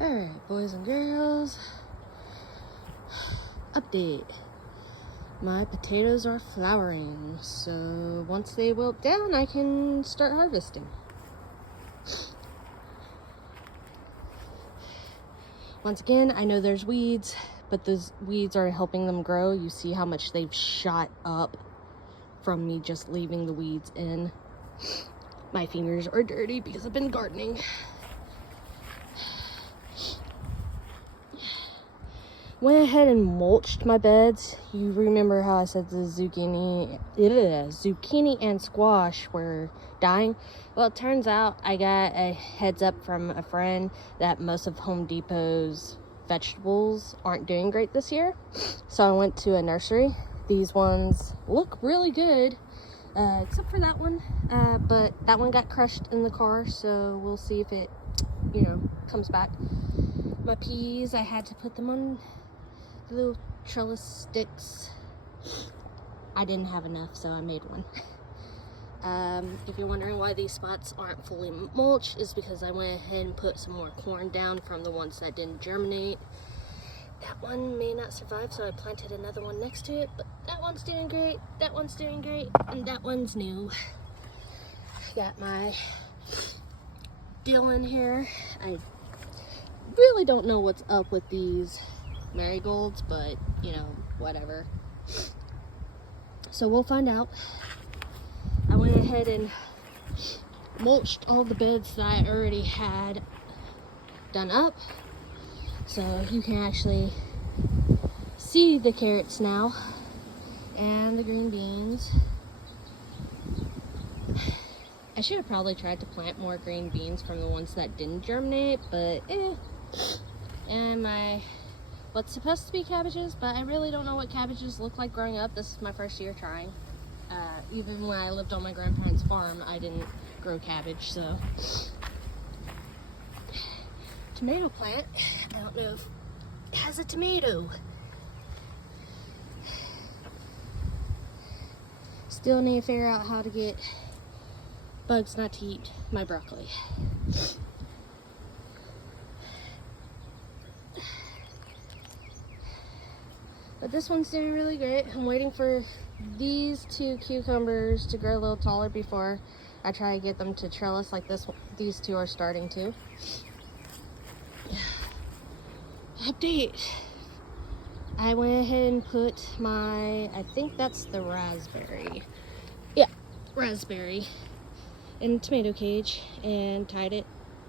Alright, boys and girls, update. My potatoes are flowering, so once they wilt down, I can start harvesting. Once again, I know there's weeds, but those weeds are helping them grow. You see how much they've shot up from me just leaving the weeds in. My fingers are dirty because I've been gardening. Went ahead and mulched my beds. You remember how I said the zucchini and squash were dying? Well, it turns out I got a heads up from a friend that most of Home Depot's vegetables aren't doing great this year. So I went to a nursery. These ones look really good, except for that one. But that one got crushed in the car, so we'll see if it, comes back. My peas, I had to put them on little trellis sticks. I didn't have enough, so I made one. If you're wondering why these spots aren't fully mulched, is because I went ahead and put some more corn down from the ones that didn't germinate. That one may not survive, so I planted another one next to it, but that one's doing great, that one's doing great, and that one's new. Got my dill in here. I really don't know what's up with these marigolds, but whatever. So we'll find out. I went ahead and mulched all the beds that I already had done up, so you can actually see the carrots now and the green beans. I should have probably tried to plant more green beans from the ones that didn't germinate, but and my what's supposed to be cabbages, but I really don't know what cabbages look like growing up. This is my first year trying. Even when I lived on my grandparents' farm, I didn't grow cabbage, so. Tomato plant, I don't know if it has a tomato. Still need to figure out how to get bugs not to eat my broccoli. But this one's doing really great. I'm waiting for these two cucumbers to grow a little taller before I try to get them to trellis like this. These two are starting to. Update. I went ahead and put I think that's the raspberry. Yeah, raspberry in a tomato cage and tied it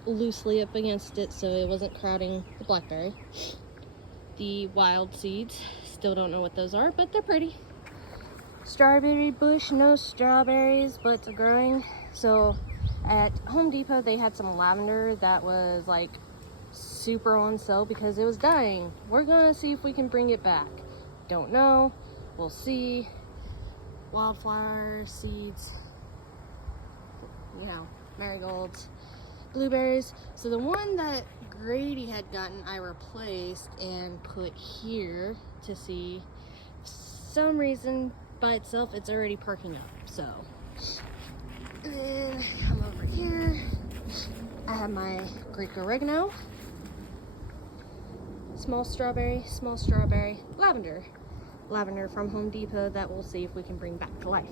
loosely up against it so it wasn't crowding the blackberry. The wild seeds, still don't know what those are, but they're pretty. Strawberry bush, no strawberries, but it's growing. So at Home Depot they had some lavender that was like super on sale because it was dying. We're gonna see if we can bring it back. Don't know, we'll see. Wildflower seeds, marigolds, blueberries. So the one that Grady had gotten, I replaced and put here to see. For some reason by itself it's already perking up, so. And then come over here, I have my Greek oregano, small strawberry, lavender from Home Depot that we'll see if we can bring back to life.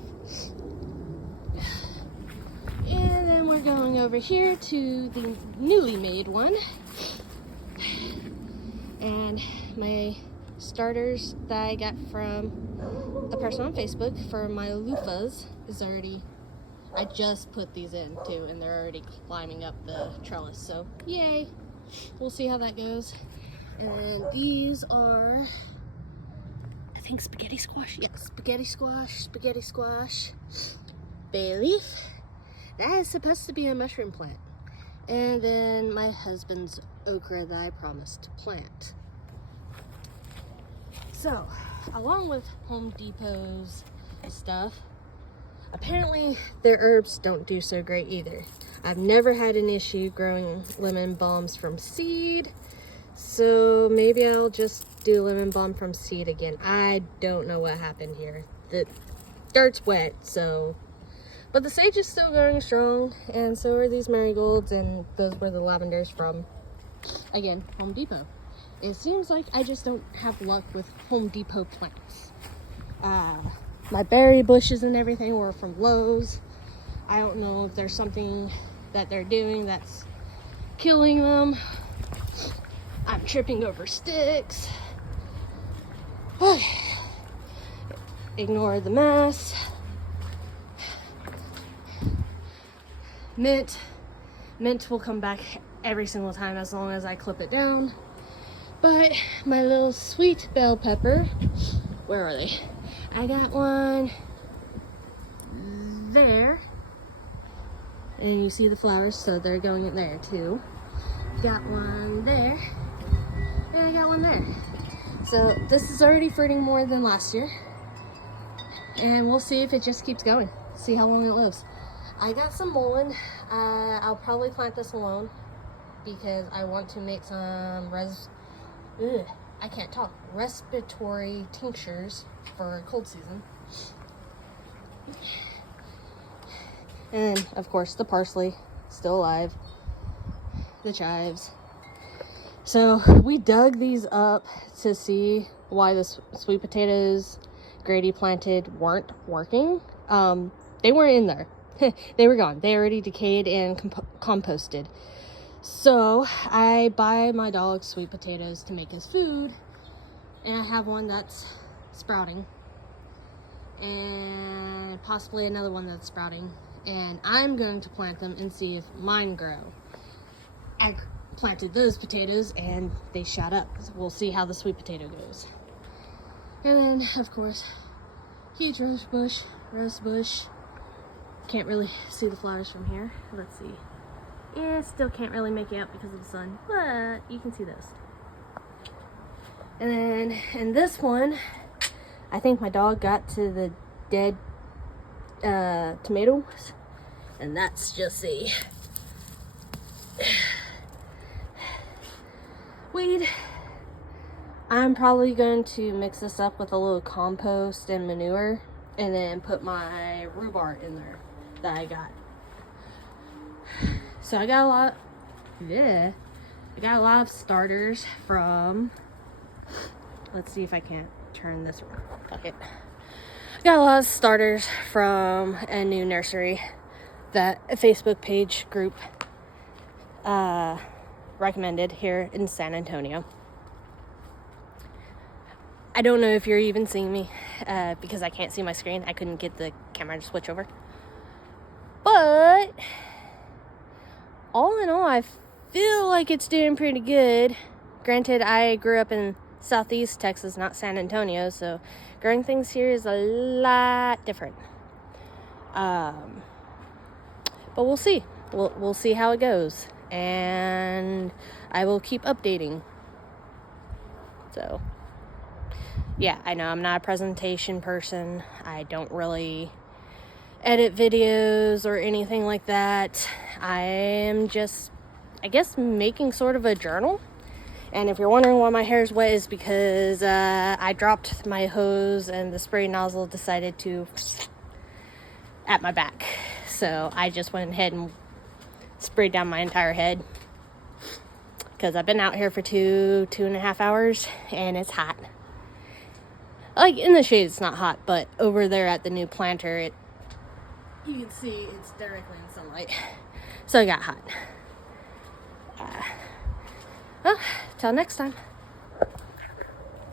And then we're going over here to the newly made one. And my starters that I got from a person on Facebook for my loofahs is already, I just put these in too, and they're already climbing up the trellis, so yay. We'll see how that goes. And then these are, I think spaghetti squash. Yeah, spaghetti squash, bay leaf. That is supposed to be a mushroom plant. And then my husband's okra that I promised to plant. So, along with Home Depot's stuff, apparently their herbs don't do so great either. I've never had an issue growing lemon balms from seed, so maybe I'll just do lemon balm from seed again. I don't know what happened here. The dirt's wet, so. But the sage is still going strong, and so are these marigolds, and those were the lavenders from Again, Home Depot. It seems like I just don't have luck with Home Depot plants. My berry bushes and everything were from Lowe's. I don't know if there's something that they're doing that's killing them. I'm tripping over sticks. Ignore the mess. Mint will come back every single time as long as I clip it down. But my little sweet bell pepper, where are they? I got one there, and you see the flowers, so they're going in there too. Got one there, and I got one there. So this is already fruiting more than last year, and we'll see if it just keeps going. See how long it lives. I got some mullein. I'll probably plant this alone because I want to make some respiratory tinctures for cold season. And of course the parsley, still alive. The chives. So we dug these up to see why the sweet potatoes Grady planted weren't working. They weren't in there. They were gone. They already decayed and composted. So I buy my dog sweet potatoes to make his food, and I have one that's sprouting and possibly another one that's sprouting, and I'm going to plant them and see if mine grow. I planted those potatoes and they shot up. So we'll see how the sweet potato goes. And then of course, huge rose bush. Can't really see the flowers from here. Let's see. Yeah, still can't really make it out because of the sun, but you can see those. And then in this one, I think my dog got to the dead tomatoes, and that's just a weed. I'm probably going to mix this up with a little compost and manure, and then put my rhubarb in there that I got. So I got a lot of starters from, let's see if I can't turn this around. Okay. I got a lot of starters from a new nursery that a Facebook page group recommended here in San Antonio. I don't know if you're even seeing me because I can't see my screen. I couldn't get the camera to switch over. But all in all, I feel like it's doing pretty good. Granted, I grew up in Southeast Texas, not San Antonio, so growing things here is a lot different. But we'll see. We'll see how it goes, and I will keep updating. So, yeah, I know I'm not a presentation person. I don't really edit videos or anything like that. I am just, I guess, making sort of a journal. And if you're wondering why my hair is wet, is because I dropped my hose and the spray nozzle decided to at my back. So I just went ahead and sprayed down my entire head because I've been out here for 2.5 hours and it's hot. Like in the shade it's not hot, but over there at the new planter, you can see it's directly in sunlight. So it got hot. Well, till next time.